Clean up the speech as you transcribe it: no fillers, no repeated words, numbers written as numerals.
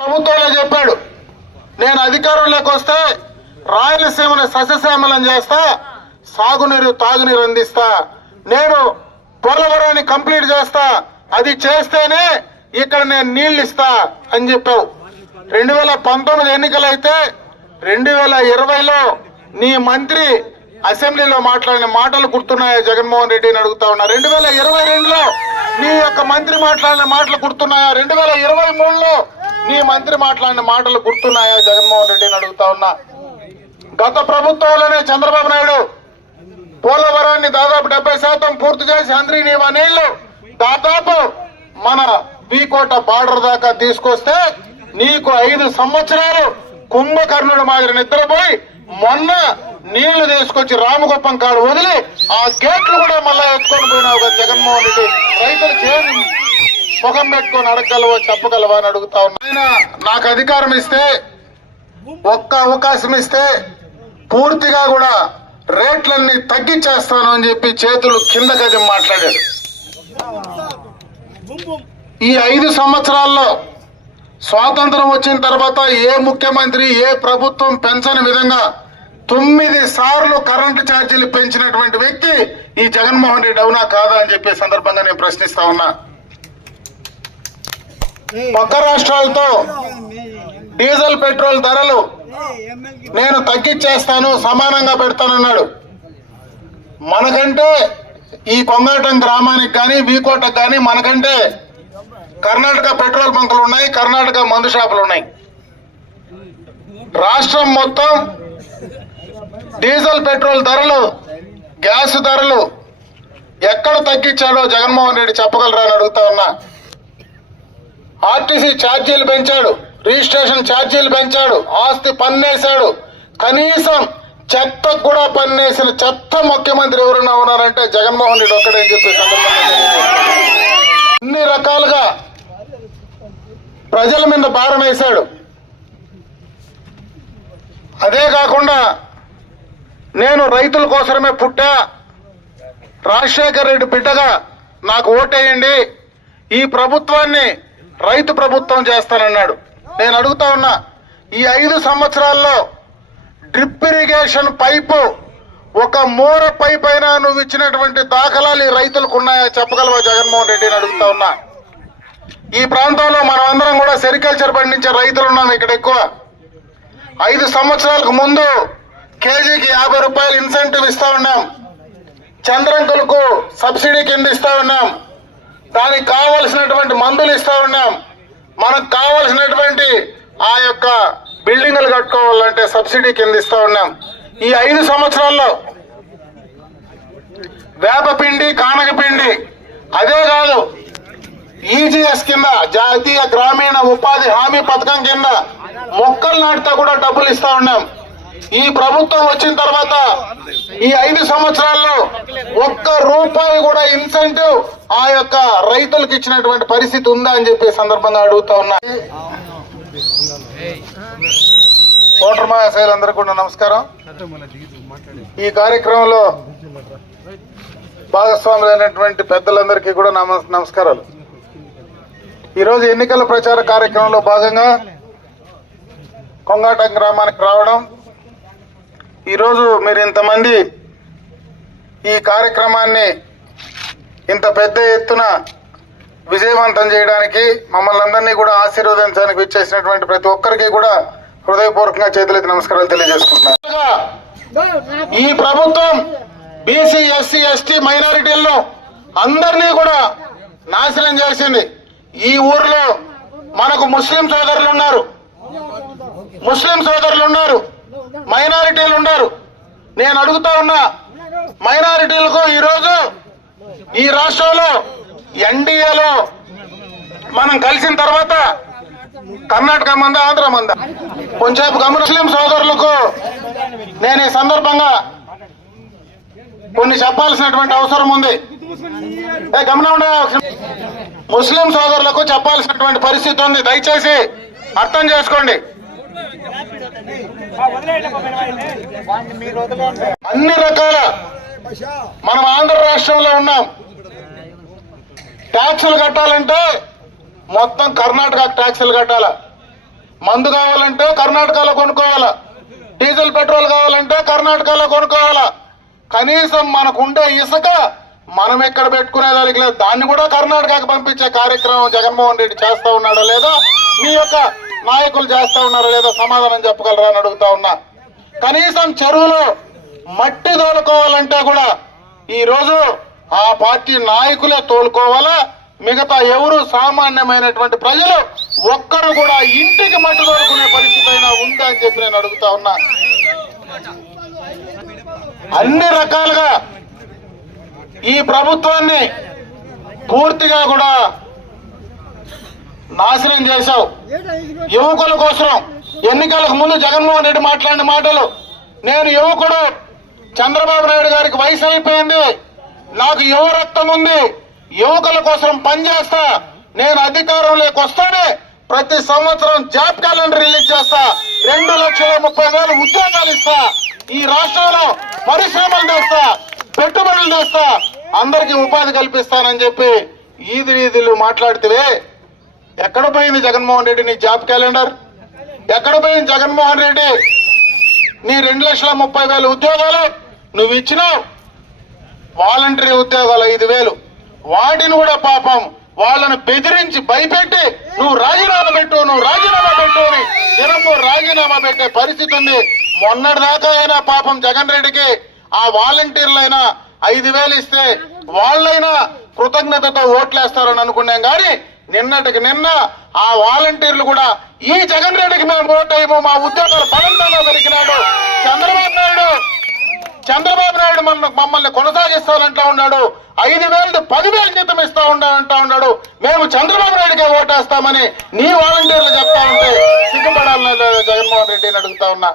ప్రభుత్వంలో చెప్పాడు, నేను అధికారంలోకి వస్తే రాయలసీమను సస్యశ్యామలం చేస్తా, సాగునీరు తాగునీరు అందిస్తా, నేను పోలవరాన్ని కంప్లీట్ చేస్తా, అది చేస్తేనే ఇక్కడ నేను నీళ్లు ఇస్తా అని చెప్పావు. 2019 ఎన్నికలైతే 2020లో నీ మంత్రి అసెంబ్లీలో మాట్లాడిన మాటలు గుర్తున్నాయా జగన్మోహన్ రెడ్డిని అడుగుతా ఉన్నా. 2022లో నీ యొక్క మంత్రి మాట్లాడిన మాటలు గుర్తున్నాయా? 2023లో నీ మంత్రి మాట్లాడిన మాటలు గుర్తున్నాయా జగన్మోహన్ రెడ్డిని అడుగుతా ఉన్నా. గత ప్రభుత్వంలోనే చంద్రబాబు నాయుడు పోలవరాన్ని దాదాపు 70% పూర్తి చేసి అంద్రీనీవా నీళ్లు దాదాపు మన వీకోట బార్డర్ దాకా తీసుకొస్తే నీకు 5 సంవత్సరాలు కుంభకర్ణుడు మాదిరి నిద్రపోయి మొన్న నీళ్లు తీసుకొచ్చి రామగొప్పం కాడు వదిలి ఆ గేట్లు కూడా మళ్ళా ఎత్తుకొని పోయినావు కదా జగన్మోహన్ రెడ్డి. రైతులు చేసి ముఖం పెట్టుకొని అడగలవో చెప్పగలవా అని అడుగుతా ఉన్నా. ఆయన నాకు అధికారం ఇస్తే, ఒక్క అవకాశం ఇస్తే పూర్తిగా కూడా రేట్లన్నీ తగ్గించేస్తాను అని చెప్పి చేతులు కింద గది మాట్లాడాడు. ఈ 5 సంవత్సరాల్లో స్వాతంత్రం వచ్చిన తర్వాత ఏ ముఖ్యమంత్రి ఏ ప్రభుత్వం పెంచని విధంగా 9 సార్లు కరెంటు ఛార్జీలు పెంచినటువంటి వ్యక్తి ఈ జగన్మోహన్ రెడ్డి అవునా కాదా అని చెప్పే సందర్భంగా నేను ప్రశ్నిస్తా ఉన్నా. పక్క రాష్ట్రాలతో డీజిల్ పెట్రోల్ ధరలు నేను తగ్గించేస్తాను, సమానంగా పెడతానన్నాడు. మనకంటే ఈ కొంగాటం గ్రామానికి కానీ వీకోటకు కానీ మనకంటే కర్ణాటక పెట్రోల్ బంకులు ఉన్నాయి, కర్ణాటక మందు షాపులు ఉన్నాయి. రాష్ట్రం మొత్తం డీజిల్ పెట్రోల్ ధరలు, గ్యాస్ ధరలు ఎక్కడ తగ్గించాడో జగన్మోహన్ రెడ్డి చెప్పగలరా అని అడుగుతా ఉన్నా. ఆర్టీసీ ఛార్జీలు పెంచాడు, రిజిస్ట్రేషన్ ఛార్జీలు పెంచాడు, ఆస్తి పన్నేశాడు. కనీసం చెత్తకు కూడా పన్నేసిన చెత్త ముఖ్యమంత్రి ఎవరైనా ఉన్నారంటే జగన్మోహన్ రెడ్డి ఒక్కడే అని చెప్పి అన్ని రకాలుగా ప్రజల మీద భారం వేశాడు. అదే కాకుండా నేను రైతుల కోసమే పుట్టా, రాజశేఖర్ రెడ్డి బిడ్డగా నాకు ఓటేయండి, ఈ ప్రభుత్వాన్ని రైతు ప్రభుత్వం చేస్తానన్నాడు. నేను అడుగుతా ఉన్నా, ఈ 5 సంవత్సరాల్లో డ్రిప్ ఇరిగేషన్ పైపు ఒక మూర పైప్ అయినా నువ్వు ఇచ్చినటువంటి దాఖలాలు ఈ రైతులకు ఉన్నాయా చెప్పగలవా జగన్మోహన్ రెడ్డిని అడుగుతా ఉన్నా. ఈ ప్రాంతంలో మనం అందరం కూడా సెరికల్చర్ పండించే రైతులు ఉన్నాం ఇక్కడ ఎక్కువ. 5 సంవత్సరాలకు ముందు కేజీకి 50 రూపాయలు ఇన్సెంటివ్ ఇస్తా ఉన్నాం, చంద్రంకులకు సబ్సిడీ కింద ఇస్తా ఉన్నాం, దానికి కావలసినటువంటి మందులు ఇస్తా ఉన్నాం, మనకు కావలసినటువంటి ఆ యొక్క బిల్డింగులు కట్టుకోవాలంటే సబ్సిడీ కింద ఇస్తా ఉన్నాం. ఈ 5 సంవత్సరాల్లో వేపపిండి, కానకపిండి, అదే కాదు ఈజీఎస్ కింద జాతీయ గ్రామీణ ఉపాధి హామీ పథకం కింద మొక్కలు నాటితే కూడా డబ్బులు ఇస్తా ఉన్నాం. ఈ ప్రభుత్వం వచ్చిన తర్వాత ఈ 5 సంవత్సరాల్లో ఒక్క రూపాయి కూడా ఇన్సెంటివ్ ఆ యొక్క రైతులకు ఇచ్చినటువంటి పరిస్థితి ఉందా అని చెప్పి సందర్భంగా అడుగుతా ఉన్నా. ఓటర్ మహాశయులందరికీ కూడా నమస్కారం. ఈ కార్యక్రమంలో భాగస్వాములైనటువంటి పెద్దలందరికీ కూడా నమస్కారాలు. ఈరోజు ఎన్నికల ప్రచార కార్యక్రమంలో భాగంగా కొంగాటం గ్రామానికి రావడం, ఈరోజు మీరు ఇంతమంది ఈ కార్యక్రమాన్ని ఇంత పెద్ద ఎత్తున విజయవంతం చేయడానికి, మమ్మల్ని అందరినీ కూడా ఆశీర్వదించడానికి విచ్చేసినటువంటి ప్రతి ఒక్కరికి కూడా హృదయపూర్వకంగా చేతులెత్తి నమస్కారాలు తెలియజేసుకుంటున్నాను. ఈ ప్రభుత్వం బీసీ, ఎస్సీ, ఎస్టీ మైనారిటీలను అందరినీ కూడా నాశనం చేసింది. ఈ ఊర్లో మనకు ముస్లిం సోదరులు ఉన్నారు, మైనారిటీలు ఉన్నారు. నేను అడుగుతా ఉన్నా, మైనారిటీలకు ఈరోజు ఈ రాష్ట్రంలో ఎన్డీఏలో మనం కలిసిన తర్వాత కర్ణాటక మంద, ఆంధ్ర మంద, కొంచెంసేపు ముస్లిం సోదరులకు నేను ఈ సందర్భంగా కొన్ని చెప్పాల్సినటువంటి అవసరం ఉంది. ముస్లిం సోదరులకు చెప్పాల్సినటువంటి పరిస్థితి ఉంది, దయచేసి అర్థం చేసుకోండి. అన్ని రకాల మనం ఆంధ్ర రాష్ట్రంలో ఉన్నాం. ట్యాక్సులు కట్టాలంటే మొత్తం కర్ణాటక ట్యాక్సులు కట్టాల. మందు కావాలంటే కర్ణాటకలో కొనుక్కోవాలా, డీజిల్ పెట్రోల్ కావాలంటే కర్ణాటకలో కొనుక్కోవాలా. కనీసం మనకుండే ఇసుక మనం ఎక్కడ పెట్టుకునేదానికి లేదు, దాన్ని కూడా కర్ణాటకకు పంపించే కార్యక్రమం జగన్మోహన్ రెడ్డి చేస్తా ఉన్నాడో లేదో, మీ యొక్క నాయకులు చేస్తా ఉన్నారో లేదో సమాధానం చెప్పగలరా అని అడుగుతా ఉన్నా. కనీసం చెరువులో మట్టి తోలుకోవాలంటే కూడా ఈ రోజు ఆ పార్టీ నాయకులే తోలుకోవాలా, మిగతా ఎవరు సామాన్యమైనటువంటి ప్రజలు ఒక్కరు కూడా ఇంటికి మట్టి తోలుకునే పరిస్థితి అయినా ఉందా అని చెప్పి నేను అడుగుతా ఉన్నా. అన్ని రకాలుగా ఈ ప్రభుత్వాన్ని పూర్తిగా కూడా నాశనం చేశావు. యువకుల కోసం ఎన్నికలకు ముందు జగన్మోహన్ రెడ్డి మాట్లాడిన మాటలు, నేను యువకుడు, చంద్రబాబు నాయుడు గారికి వయసు అయిపోయింది, నాకు యువ రక్తం ఉంది, యువకుల కోసం పనిచేస్తా, నేను అధికారంలోకి వస్తానే ప్రతి సంవత్సరం జాబ్ క్యాలెండర్ రిలీజ్ చేస్తా, 2,30,000 ఉద్యోగాలు ఇస్తా, ఈ రాష్ట్రంలో పరిశ్రమలు తెస్తా, పెట్టుబడులు తెస్తా, అందరికీ ఉపాధి కల్పిస్తానని చెప్పి ఈదులు మాట్లాడితే ఎక్కడ పోయింది జగన్మోహన్ రెడ్డి నీ జాబ్ క్యాలెండర్? ఎక్కడ పోయింది జగన్మోహన్ రెడ్డి నీ 2,30,000 ఉద్యోగాలు? నువ్వు ఇచ్చినావు వాలంటరీ ఉద్యోగాలు 5,000, వాటిని కూడా పాపం వాళ్ళను బెదిరించి భయపెట్టి నువ్వు రాజీనామా పెట్టు అని జనము రాజీనామా పెట్టే పరిస్థితి ఉంది. మొన్నటిదాకా అయినా పాపం జగన్ రెడ్డికి ఆ వాలంటీర్లైనా 5,000 ఇస్తే వాళ్ళైనా కృతజ్ఞతతో ఓట్లేస్తారని అనుకున్నాం, కానీ నిన్నటికి నిన్న ఆ వాలంటీర్లు కూడా ఈ జగన్ రెడ్డికి మేము ఓటేయము, మా ఉద్యోగాలు బలంతంగా దొరికినాడు, చంద్రబాబు నాయుడు మమ్మల్ని కొనసాగిస్తానంటా ఉన్నాడు, 5,000 10,000 జీతం ఇస్తా అంటా ఉన్నాడు, మేము చంద్రబాబు నాయుడికే ఓటేస్తామని నీ వాలంటీర్లు చెప్తా ఉంటే సిగ్గుపడాలని జగన్మోహన్ రెడ్డిని అడుగుతా ఉన్నా.